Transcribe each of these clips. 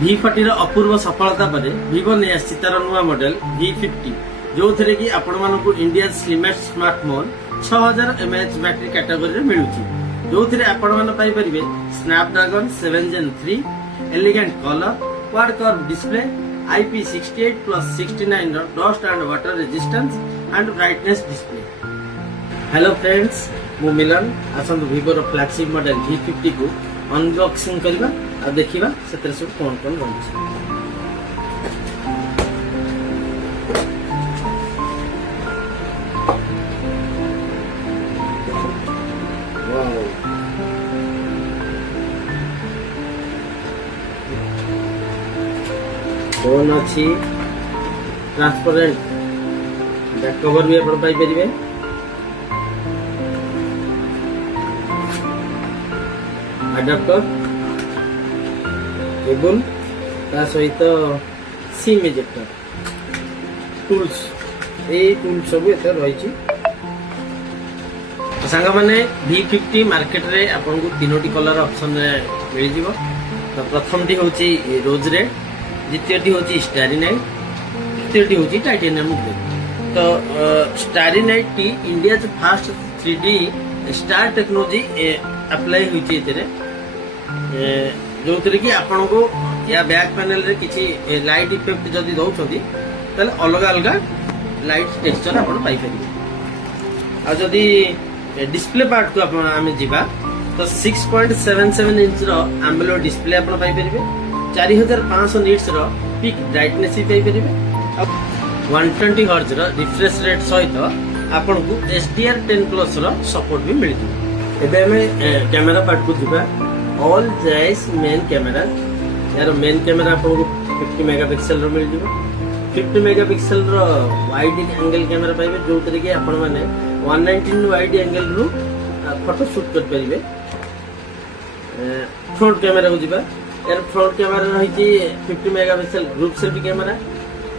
V40 अपूर्व सफलता पर Vivo ने आसी तार नुआ मॉडल V50 जो थे कि आपण मानकु India slimmest smartphone 6000 mAh battery category रे मिलुची जो थे आपण मान पाई परिबे Snapdragon 7 Gen 3 elegant colour quad curve display IP68+69 dust and water resistance and brightness display. Hello friends मु मिलन आसंत Vivo रो फ्लैगशिप मॉडल V50 को अनबॉक्सिंग करबा आ देखिबा सेतर सब कोन कोन रहउछि। वाओ फोन अछि ट्रांसपेरेंट बैक कवर भी आपण पाई परिबे। अडाप्टर केबल ता सहित SIM ejector tools a tool सब एते रहिछि। सांग माने V50 मार्केट रे आपन को तीनोटी कलर ऑप्शन रे मिल जिवो। तो प्रथम टी होछि रोज रेड, द्वितीय टी होछि स्टारी नाइट, तृतीय टी होछि टाइटेनियम ग्रे। तो स्टारी नाइट टी इंडिया जो first 3D star technology apply होछि एतरे जो थे कि आपण को या बैक पैनल रे किछि लाइट इफेक्ट जदि दउछथि तले अलग अलग लाइट टेक्सचर आपण पाई परिबे। आ जदि डिस्प्ले पार्ट को आपण आमे जिबा तो 6.77 इंच रो एमोलेड डिस्प्ले आपण पाई परिबे। 4500 निट्स रो पिक ब्राइटनेस भी पाई परिबे। 120 हर्ट्ज रो रिफ्रेश रेट सहित आपण को HDR10+ रो सपोर्ट भी मिल जिवो। एबे हमें कैमरा पार्ट को जिबा ऑल जाइस मेन कैमरा यार मेन कैमरा आपको 50 मेगापिक्सल रो मिल जिवो। 50 मेगापिक्सल रो वाइड एंगल कैमरा पाइबे जो तरीके आपण माने 119 वाइड एंगल रो फोटो शूट कर परिबे। फ्रंट कैमरा को जिबा यार फ्रंट कैमरा रहिछि 50 मेगापिक्सल ग्रुप सेल्फी कैमरा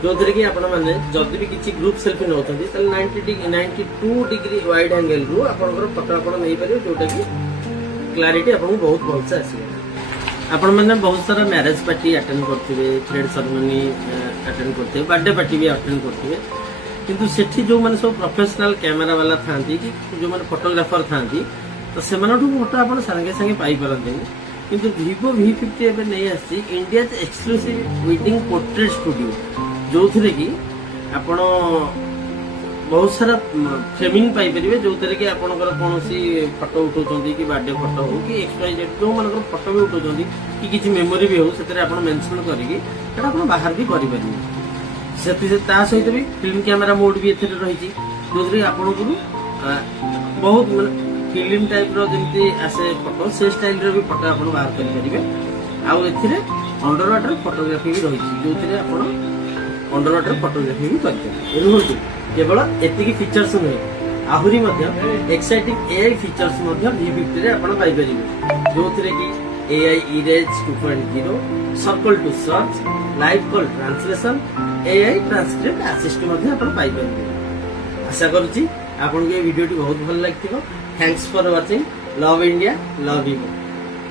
जो तरीके आपण माने जदी भी किछि ग्रुप सेल्फी नउछथि त 92 डिग्री वाइड एंगल रो आपनकर फोटो आपण नै परिबे जोटा कि क्लैरिटी आपको बहुत भल से आसी। आपण मैंने बहुत सारा मैरिज पार्टी अटेंड करथिबे, थ्रेड सेरेमनी अटेंड करथिबे, बर्थडे पार्टी भी अटेंड करथिबे, किंतु सेठी जो माने सब प्रोफेशनल कैमरा वाला थांती कि जो माने फोटोग्राफर थांती तो सेमानठु फोटो आपण संगे संगे पाई परथि। किंतु Vivo V50 एबे नै आसी India exclusive wedding portrait studio जो थे कि आपण बहुत सारा फ्रेमिंग पाई परिबे जो तरे कि आपनकर कोनोसी फोटो उठौचंदी कि बर्थडे फोटो हो कि XYZ जो मानकर फोटो भी उठौचंदी कि किछि मेमोरी भी हो सेतरे आपण मेंशन करिकि एटा आपण बाहर भी करि परिबे। सेति से ता सहित भी फिल्म कैमरा मोड भी एथरे रहिछि जो तरे आपण को बहुत माने फिल्म टाइप रो जेंति आसे फोटो से स्टाइल रो भी फोटो आपण बाहर करि परिबे। आ एथरे अंडर वाटर फोटोग्राफी भी रहिछि जो तरे आपण अंडर वाटर फोटोग्राफी भी करते रुहंतु। केवल एतिकी फीचर्स नुहे आहुरी मध्य एक्साइटिंग AI फीचर्स मध्य V50 रे आपण पाई परिबे जो थरे कि AI erase 2.0 circle to search live call translation AI transcript assist मध्य आपण पाई परिबे। आशा करूची आपण के वीडियो टी बहुत भल लागथिबो। Thanks for watching. Love India love Vivo।